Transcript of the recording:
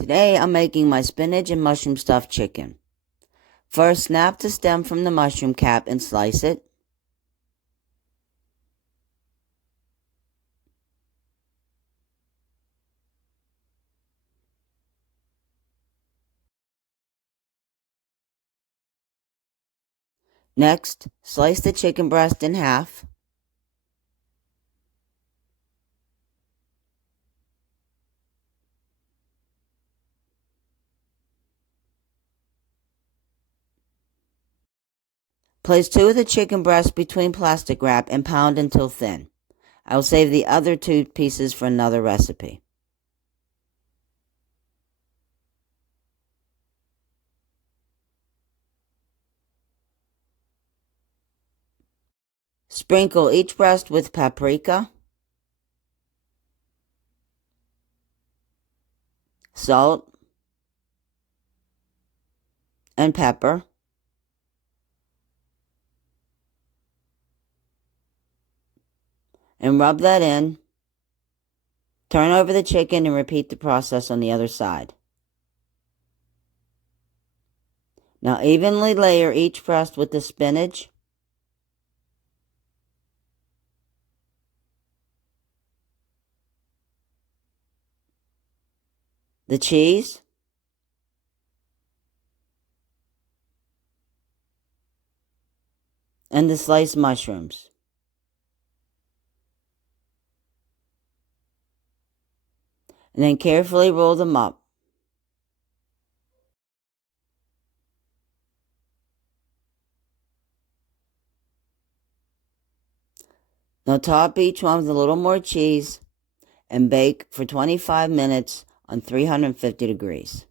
Today I'm making my spinach and mushroom stuffed chicken. First, snap the stem from the mushroom cap and slice it. Next, slice the chicken breast in half. Place 2 of the chicken breasts between plastic wrap and pound until thin. I will save the other 2 pieces for another recipe. Sprinkle each breast with paprika, salt, and pepper. And rub that in. Turn over the chicken and repeat the process on the other side. Now evenly layer each breast with the spinach, the cheese, and the sliced mushrooms. And then carefully roll them up. Now top each one with a little more cheese and bake for 25 minutes on 350 degrees.